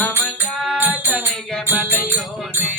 ಅಮದಾತನಿಗೆ ಮಲೆಯೋನೆ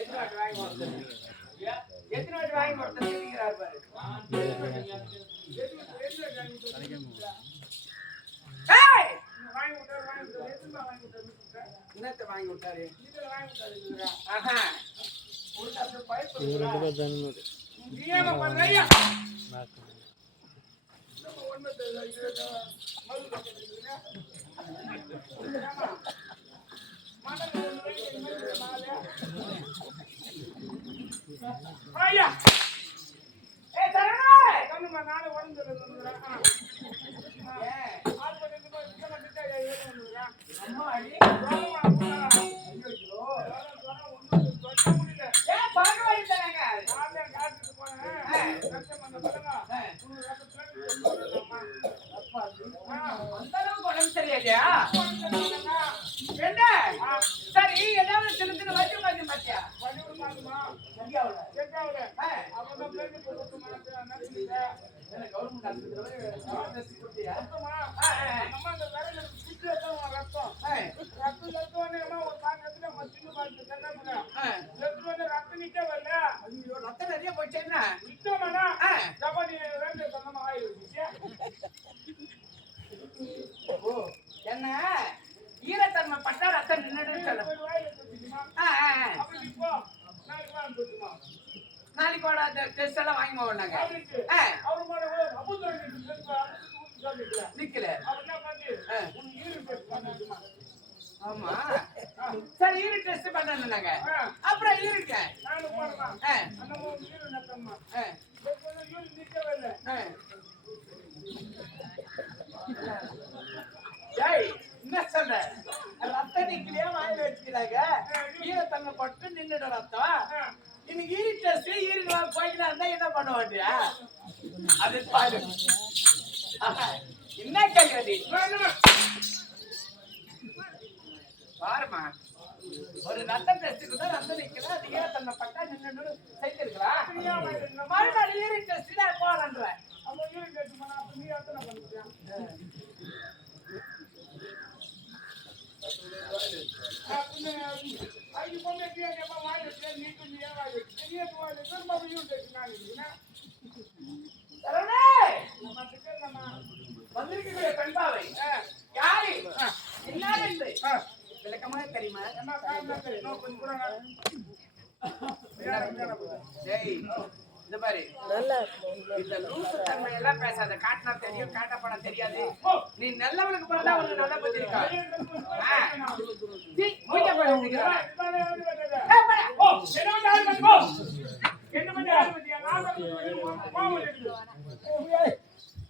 எத்தனை வாட்டி வாங்கி கொடுத்தா தெரிகிறார் பாரு. என்னத்தை வாங்கி விட்டாரு? சரி, ஏதாவது சின்ன சின்ன வச்சு பாத்தியா ரத்தம் நிறைய போச்சேன்னா என்ன ஈரத்தன்மை பட்டா ரத்தம் நின்றுட்டு நாளைக்கு அந்த டெஸ்ட் எல்லாம் வாங்கி போனாங்க நிக்கல. ஆமா சரி, யூரின் டெஸ்ட் பண்ணாங்க. அப்புறம் யூரின் என்ன சொல்ற? ரத்தம் நிக்கலையா வாங்கி வச்சுக்கிறாங்க. ஈரத்தன்மை பட்டு நின்றுட ரத்தம். இன்னைக்கு யூரின் டெஸ்ட் யூரின் போய்கிட்டா இருந்தா என்ன பண்ண மாட்டியா? அது பாரு என்ன கேள்வி பாருமா. ஒரு ரத்தம் டெஸ்ட்டுக்கு தான் ரத்தம் நிக்கல, அது ஈரத்தன்மை பட்டா நின்று செய்திருக்கலாம். மறுநாள் யூரின் டெஸ்ட் தான் போகலன்ற யூரின் டெஸ்ட் பண்ணா நீ எத்தனை பண்ணியா? வந்திருக்கிற பெண்பாவை யாரு என்ன விளக்கமாக தெரியுமா? இந்த மாதிரி இந்த லூசு தன்மை எல்லாம் பேசாத. காட்டினா தெரியும், காட்டப்பட தெரியாது. நீ நல்லவனுக்கு பிறந்தா உனக்கு நல்ல புத்தி இருக்கா?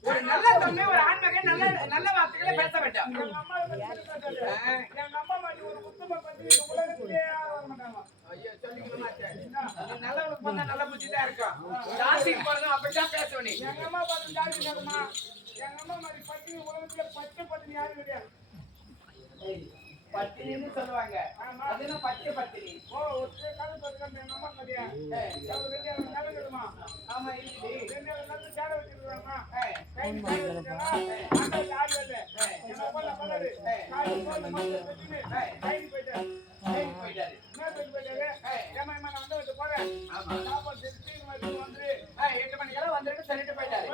ஒரு நல்ல தன்மை, ஒரு ஆண்மகை நல்ல நல்ல வார்த்தைகளை பேச வேண்டாம். நல்லவனுக்கு பார்த்தா நல்ல புத்தி தான் இருக்கும். ஜாஸ்திக்கு போறதும் அப்படித்தான் பேசுவ நீ. எங்க அம்மா பார்த்து ஜாஸ்தி நேரமா எங்க அம்மா மாதிரி பட்டினி உலகத்துல பட்டினி யாரும் கிடையாது. பட்டினின்னு சொல்லுவாங்க. அதுனா பச்சை பட்டினி. ஓ ஒரு காலம் சொல்றாங்க எங்க அம்மா மாதிரியா? ரெண்டு காலம் ஆமா இருக்குது. ரெண்டு காலம் ஜாட வச்சிருக்காங்க. கை வச்சிருக்காங்க. ஆட்டோ யாரு இல்ல. என்ன பண்ணாரு? காய் போட்டு மத்த வச்சிட்டு கை போயிட்டாரு. என்ன போயிட்டாரு? ஏமா நான் வந்து போறேன். ஆமா சாப்பாடு செஞ்சு வந்து 8 மணிக்கெல்லாம் வந்துட்டு சொல்லிட்டு போயிட்டாரு.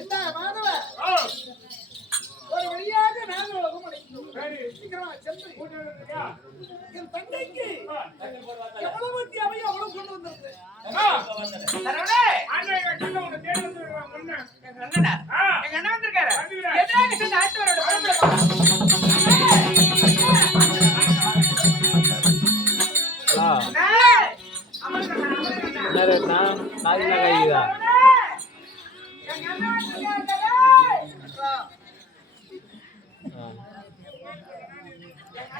எங்க அண்ணா ரேட்னா காய்னா காய்க்குதா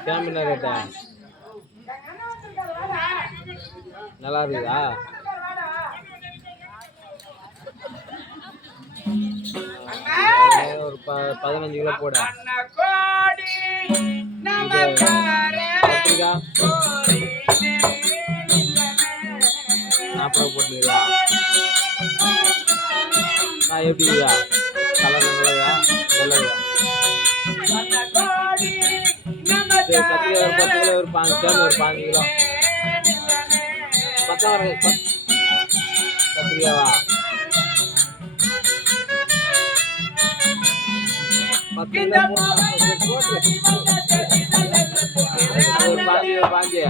கேமினா ரேட்டா நல்லா இருக்குதா ஒரு 15 கிலோ போட கத்திரிக்கா 40 போட்டுருக்கா எப்படியா கலர் நல்லதா நல்லதா கத்திரிக்காய் ஒரு 10 கிலோ ஒரு 5 கிலோ ஒரு 15 கிலோ பத்தா கத்திரிக்காவா 10 கிலோ ஒரு 15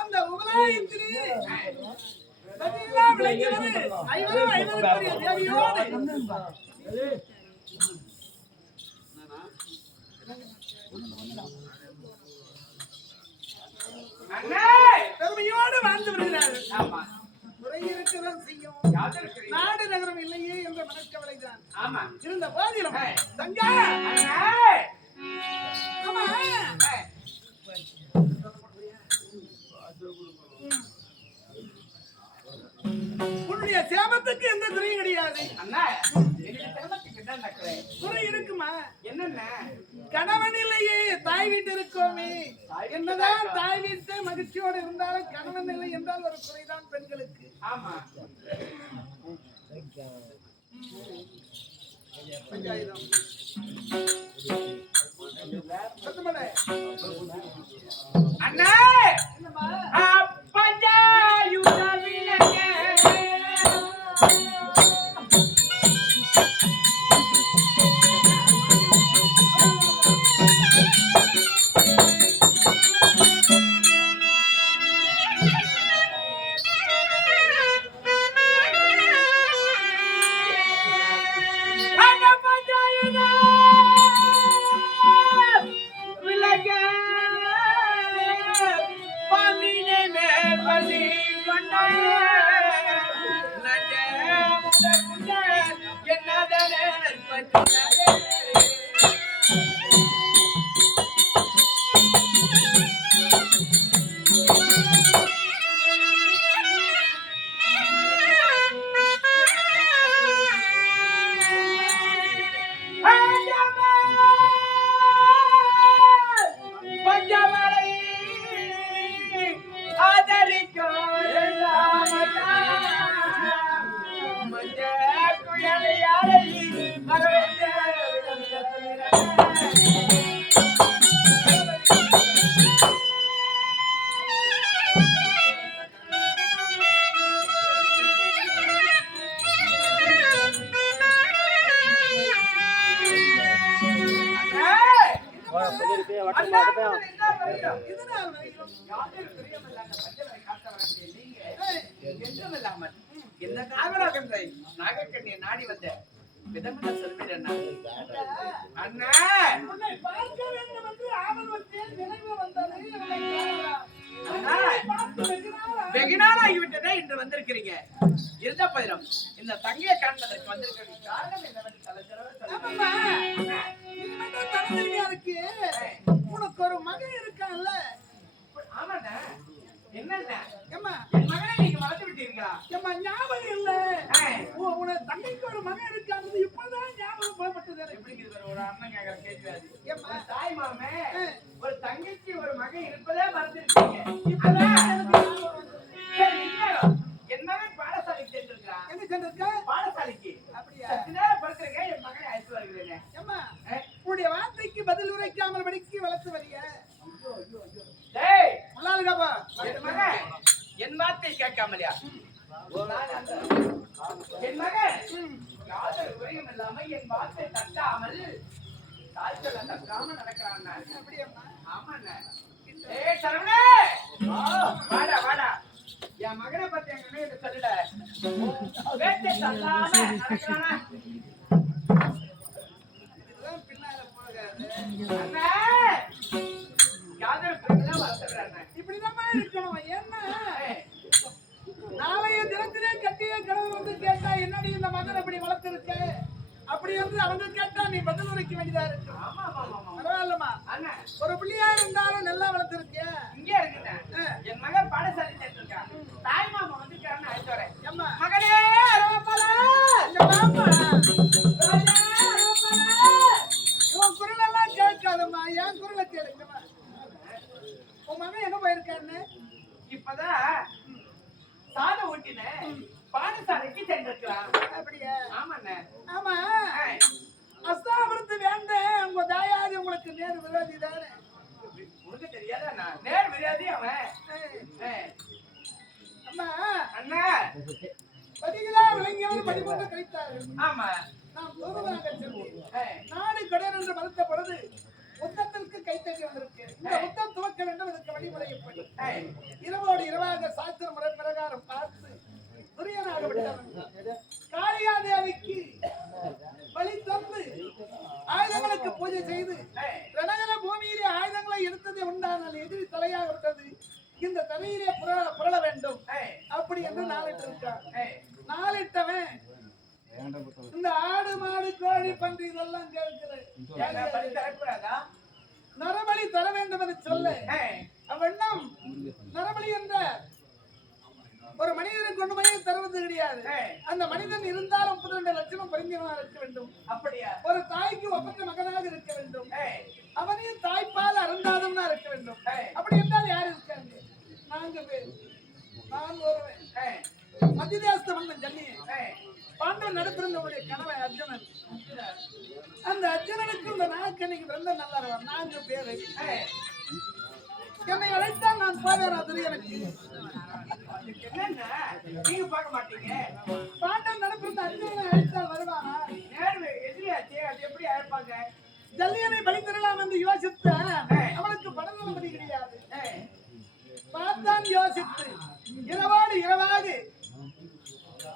அந்த உலகத்திலே பெருமையோடு வாழ்ந்து வருகிறார்கள். முறை இருக்கதான் செய்யும். நாடு நகரம் இல்லையே என்ற மனக்கவலைதான் இருந்த போதிலும் தங்கா உன்னுடைய சேமத்துக்கு எந்த குறையும் கிடையாது. குறை இருக்குமா? என்னென்ன? கணவன் இல்லையே, தாய் வீட்டு இருக்கோமே. என்னதான் தாய் வீட்டு மகிழ்ச்சியோடு இருந்தாலும் கணவன் இல்லை என்றால் ஒரு குறைதான் பெண்களுக்கு. ஆமா. அண்ணா அப்பா பசி கொண்ட நஞ்ச முதற்கொண்ட என்னதனர் பற்றினரே. இந்த நாகராகன்றை நாகக்கண்ணியை நாடி வந்த விதமான சொல்கிறேன் அண்ணா. உன்னை பார்க்க வேண்டும் என்று ஆவல் வந்தேன், நினைவு வந்தது. வெகு நாள் ஆகிவிட்டதே இன்று வந்திருக்கிறீங்க. இருந்த பதிலும் இந்த தங்கையை காண்பதற்கு வந்திருக்கிறீங்க. காரணம் என்னவென்று ஆமாம்மா, இது மட்டும் தலைவலியா இருக்கு. உனக்கு ஒரு மகன் இருக்கான்ல? ஆமாண்ணா. என்னண்ணா? ஏம்மா, என் மகனை நீங்க மறந்து விட்டீர்களா? ஏம்மா, ஞாபகம் இல்ல. உனக்கு தங்கைக்கு ஒரு மகன் இருக்கானது இப்பதான் ஞாபகம் போகப்பட்டது. எப்படி இது ஒரு அண்ணன் கேட்கிற கேள்வி அது. ஏம்மா, தாய் மாமே ஒரு தங்கைக்கு ஒரு மகன் இருப்பதே மறந்துருக்கீங்க. இப்பதான் எனக்கு ஞாபகம் வந்தது. என் மகன் பாடசாலைக்கு சென்றிருக்கிறான். எங்க சென்றிருக்க? பாடசாலைக்கு. அப்படியா? சற்று நேரம் படுக்கிறேங்க, என் மகனை அழைத்து வருகிறேன். ஏம்மா, உன்னுடைய வார்த்தைக்கு பதில் உரைக்காமல் படிக்க வளர்த்து வரிய. டேய், முள்ளாளுக்காப்பா, என் மகன் என் வார்த்தை கேட்காமலையா? என் மகன் யாதொரு குறையும் இல்லாம என் வார்த்தை தட்டாமல் தாய்ச்சல தட்டாம நடக்கிறான். அப்படியாம்மா? ஆமாண்ணா. ஏய் சரவணே, வாடா வாடா. என் மகனை பத்தி எங்க அண்ணன் கிட்ட சொல்லுட. வேட்டை தட்டாம நடக்கிறானா? இதெல்லாம் பின்னால போகாது. அண்ணா, யாதொரு குறையும் வளர்த்துறான். இப்படிதாம்மா இருக்கணும். என்ன நாளைய தினத்திலே கட்டிய கணவன் வந்து கேட்டா என்னடி இந்த மகன் அப்படி வளர்த்திருக்க அப்படி வந்து அவங்க கேட்டா நீ பதில் உரைக்க வேண்டியதா இருக்கு. ஆமா ஆமா ஆமா. பரவாயில்லம்மா, அண்ணா ஒரு பிள்ளையா இருந்தாலும் நல்லா வளர்த்திருக்க. இங்கே இருக்கேன். என் மகன் பாடசாலை சேர்த்திருக்கான். தாய் மாமா வந்துருக்காருன்னு அழைத்து வரேன். ஏம்மா, மகனே அரவப்பலா, இங்க வாம்மா. உன் குரல் எல்லாம் கேட்காதம்மா, என் குரலை கேளுங்கம்மா. உன் மகன் எங்க போயிருக்கான்னு? இப்பதான் சாதம் ஊட்டின பாடசாலைக்கு சென்றிருக்கிறான். அப்படியா? ஆமாண்ணே. ஆமா, அஸ்தாபுரத்து வேண்டேன் உங்க தாயாதி உங்களுக்கு நேர் விரோதி தானே? உனக்கு தெரியாத நான் நேர் விரோதி அவன். அம்மா, அண்ணா பதிகளா விளங்கியவர் படிப்போட்டு கழித்தார்கள். ஆமா. நாம் தூதுவராக சென்று நாடு கடன் என்று மறுத்த பொழுது உத்தத்திற்கு கைத்தட்டி வந்திருக்கு. இந்த உத்தம் துவக்க வேண்டும். இதற்கு வழிமுறை எப்படி? இரவோடு இரவாக சாஸ்திர முறை பிரகாரம் பார்த்து துரியனாக விட்டவன் காளியாதேவிக்கு வழி தந்து ஆயுதங்களுக்கு பூஜை செய்து ரணகர பூமியிலே ஆயுதங்களை எடுத்ததை உண்டானால் எதிரி தலையாக விட்டது. இந்த தலையிலே புரள வேண்டும் அப்படி என்று நாளிட்டு இருக்கான். நாளிட்டவன் இந்த ஆடு மாடு கோழி பன்றி இதெல்லாம் கேட்கிறேன். நரபலி தர வேண்டும் என்று சொல்ல அவண்ணம் நரபலி என்ற ஒரு மனிதனை கொண்டு போய் தருவது கிடையாது. அந்த மனிதன் இருந்தாலும் 32 லட்சம் பரிஞ்சவனாக இருக்க வேண்டும். அப்படியா? ஒரு தாய்க்கு ஒப்பற்ற மகனாக இருக்க வேண்டும். அவனையும் தாய்ப்பால் அருந்தாதவனா இருக்க வேண்டும். அப்படி என்றால் யார் இருக்காங்க? 4 பேர். நான் ஒருவன். மத்திய தேசத்தை வந்த ஜன்னி பாண்டவன் நடப்பிருந்தவருடைய கணவன் அர்ஜுனன். அந்த அர்ஜுனனுக்கு இந்த நாக்கன்னைக்கு பிறந்த நல்லா 4 பேரு. என்னை அழைத்தால் நான் போவேன். அது எனக்கு என்னன்னா நீங்க பார்க்க மாட்டீங்க. பாண்டவன் நடப்பிருந்த அர்ஜுனனை அழைத்தால் வருவானா? நேர்மை எதிரியாச்சு, அது எப்படி அழைப்பாங்க? ஜல்லியனை பலித்திரலாம் என்று யோசித்த அவனுக்கு படநலமதி கிடையாது. பார்த்தான் யோசித்து இரவோடு இரவாக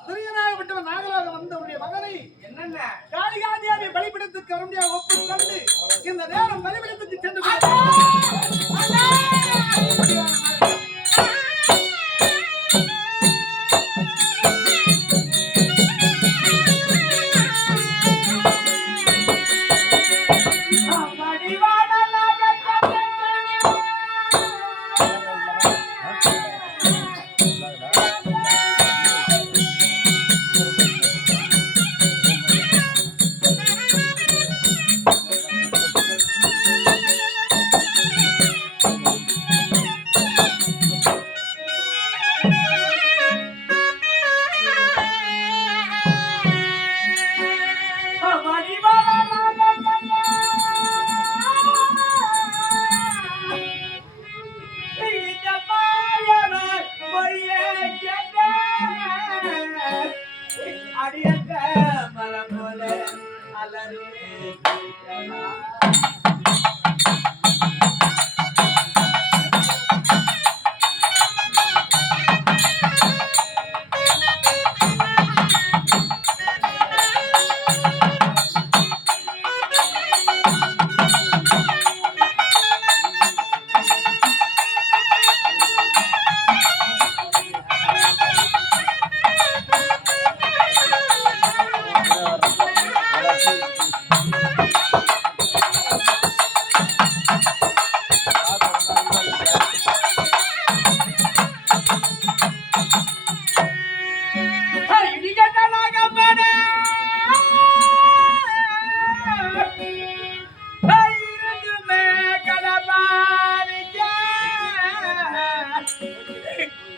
துரியனாக விட்டவன் நாகலாக வந்தவனுடைய மகனை என்னென்ன காளிகாதேவி பலிபிடத்துக்கு அருமையாக ஒப்புக்கொண்டு இந்த நேரம் பலிபிடத்துக்கு சென்று மலரே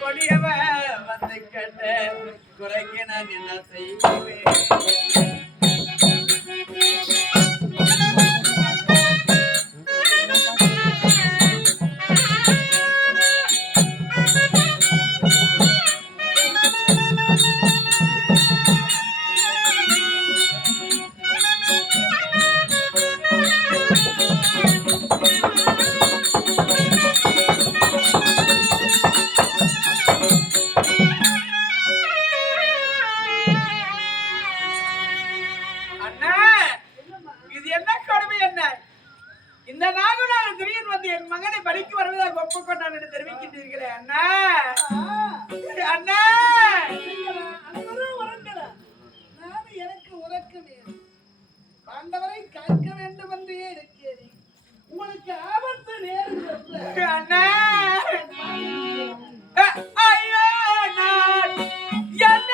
கொடியவ வந்து கட்ட குறைக்க நான் என்ன செய்வேன் இந்த நாகநாத திடீர் வந்து என் மகனை படிக்க வருவதாக ஒப்புக்கொண்டான் என்று தெரிவிக்கின்றீர்களே அண்ணா அண்ணா நான் எனக்கு உறக்கமே ஆண்டவரை காக்க வேண்டும் என்றே இருக்கிறேன் உங்களுக்கு ஆபத்து நேருகிறது அண்ணா ஐயோ நான் என்ன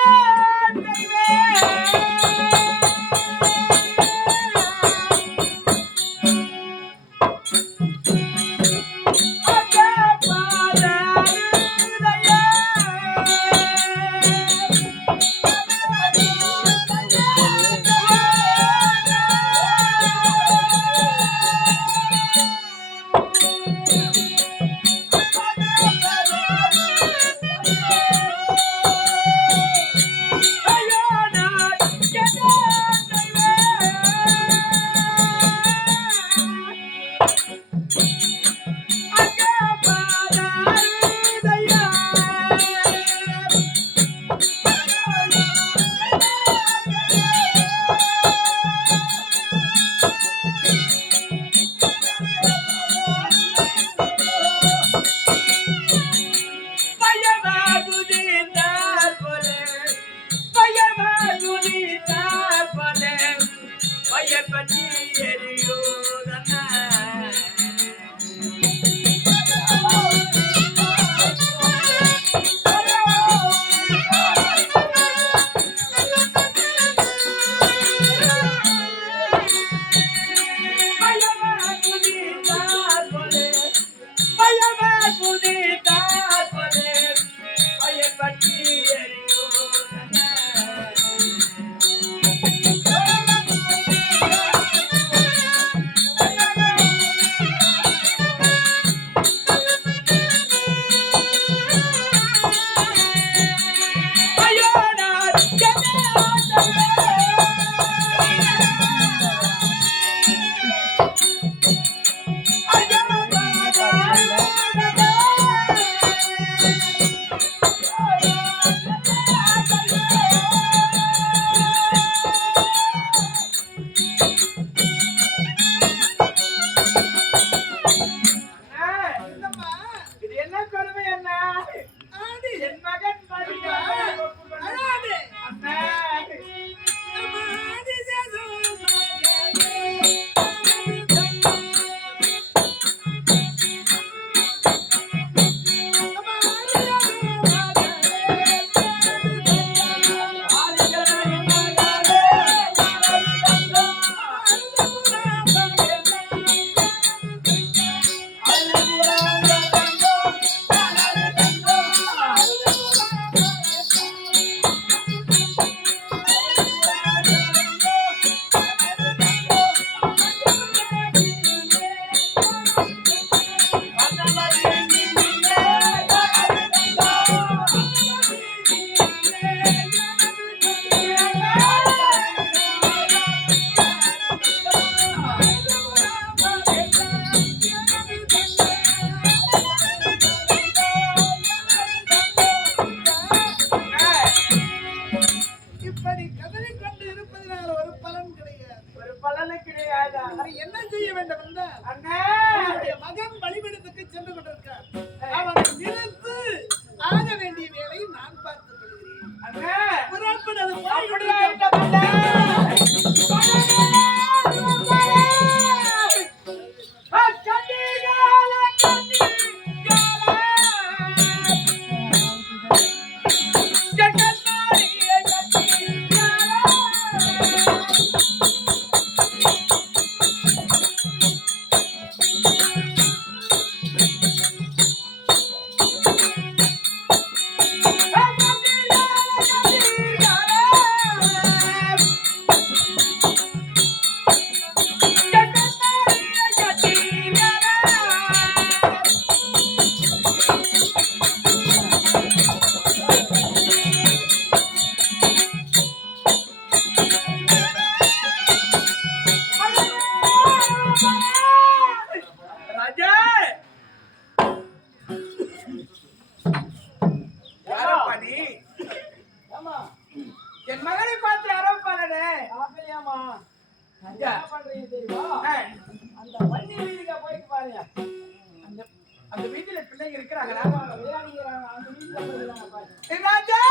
ராஜா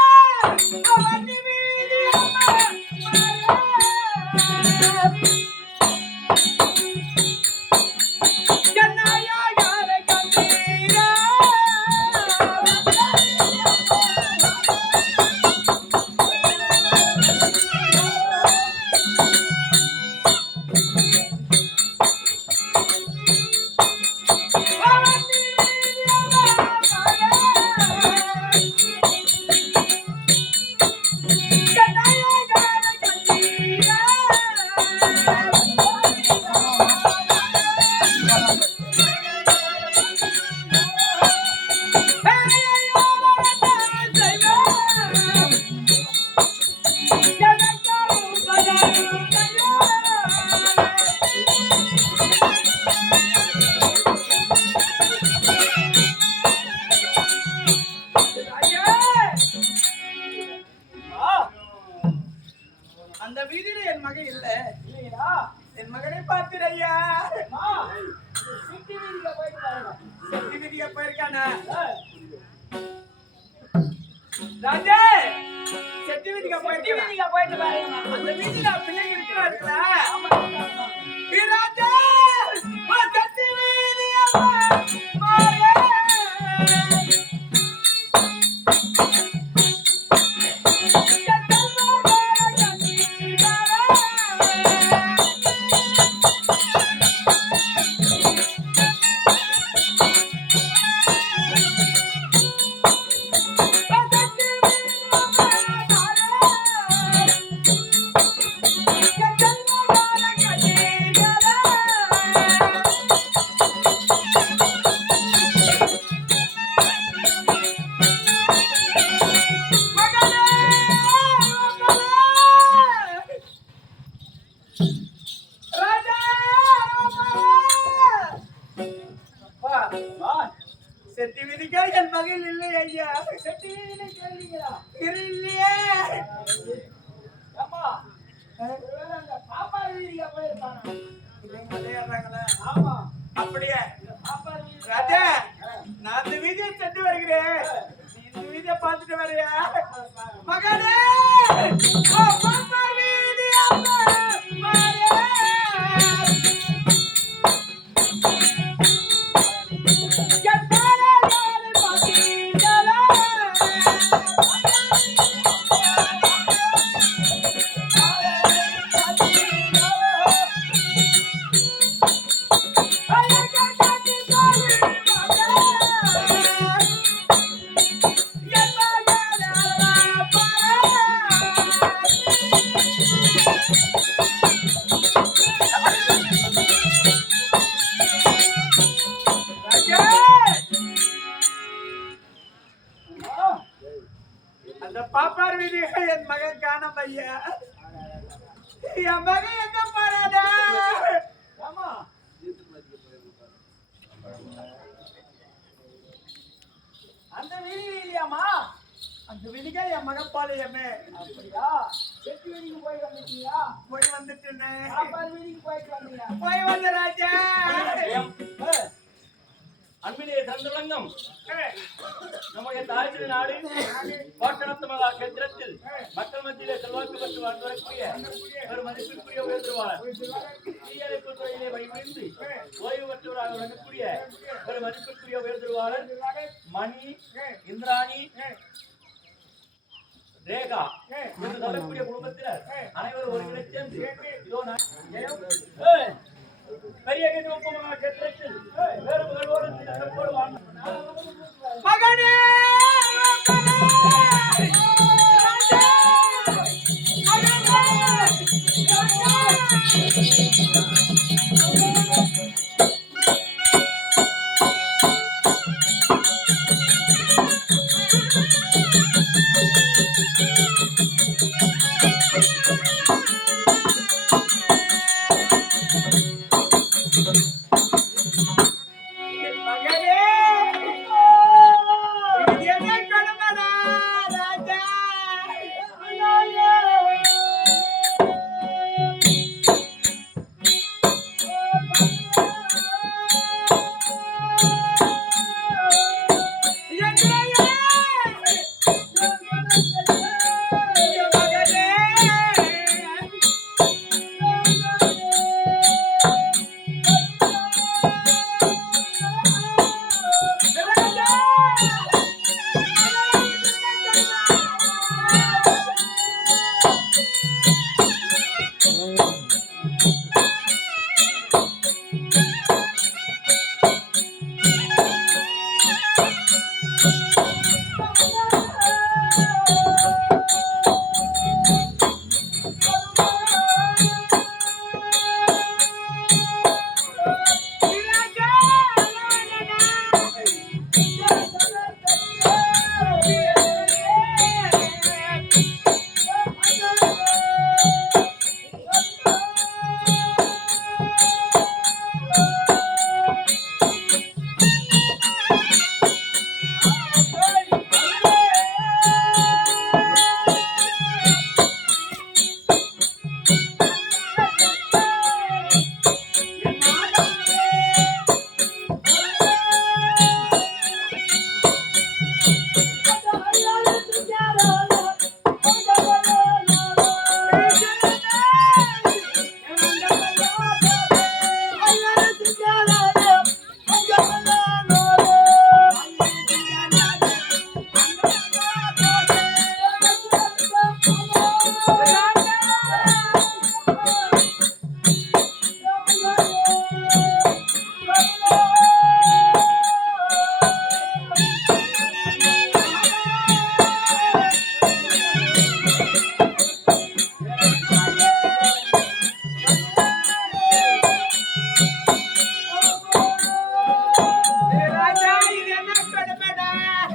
அவனி வீதி அந்த வீதியில என் மகன் இல்ல இல்லையா? என் மகனை பார்த்திரையா? செட்டி வீதிக்கு போயிருக்கானா? ராஜா செட்டி வீதிக்கு போயிட்டு பாருங்க. அந்த வீதியில பிள்ளைங்க இருக்கிறார்களா? ராஜா செட்டி வீதியா செட்டி வீதிக்கா என் மகள் இல்லை ஐயா. செட்டி வீதியில கேள்விங்களா? இல்லையே. அம்மா அந்த பாப்பா வீதிக்கு போயிருக்காங்க. ஆமா அப்படியே ராஜா நான் அந்த வீதியை சென்று வருகிறேன். நீ இந்த வீதியை பார்த்துட்டு வரையா? மகனே பாப்பா வீதி அப்பா அந்த பாப்பார் வீதியை என் மகன் காணம் ஐயா. என் மகன் எங்க போறாடா? ஆமா அந்த வீதி இல்லையாமா? அந்த வீதிக்கா என் மகன் பாளையமே. அப்படியா? செட்டி வீதிக்கு போய் வந்துட்டீங்களா? போய் வந்துட்டேனே. பாப்பார் வீதிக்கு போயிட்டு வந்தீங்க? போய் வந்த ராஜா. அன்பிலே தந்தவங்கம் நம்முடைய தாய்ச்சி நாடு கோட்டணத்து மகா கேத்திரத்தில் மக்கள் மத்தியிலே செல்வாக்கு பெற்று வாழ்வதற்குரிய ஒரு மதிப்பிற்குரிய உயர்த்துவார் தீயணைப்பு துறையிலே வைத்து ஓய்வு பெற்றவராக வரக்கூடிய ஒரு மதிப்பிற்குரிய உயர்த்துவாளர் மணி இந்திராணி ரேகா என்று சொல்லக்கூடிய குடும்பத்தினர் அனைவரும் ஒருங்கிணை சேர்ந்து இதோ பெரிய கேத்திரத்தில் வேறு மகளோடு மகனே